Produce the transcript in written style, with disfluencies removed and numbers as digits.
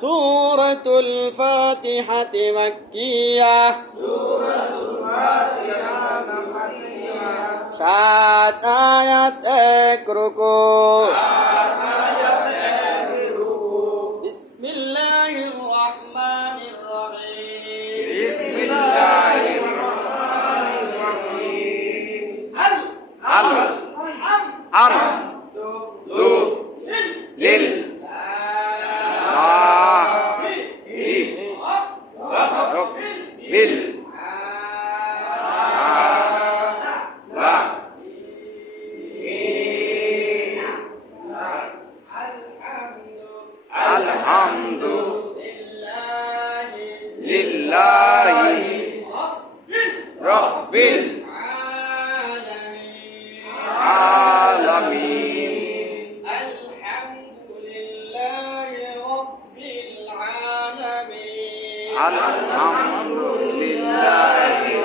সূরাতুল ফাতিহাতি মাক্কিয়াহ। 7 আয়াত 1 রুকু। বিসমিল্লাহির রহমানির রহিম। লিল্লাহি রাব্বিল আলামিন। আলহামদুলিল্লাহি রাব্বিল আলামিন। আলহামদুলিল্লাহি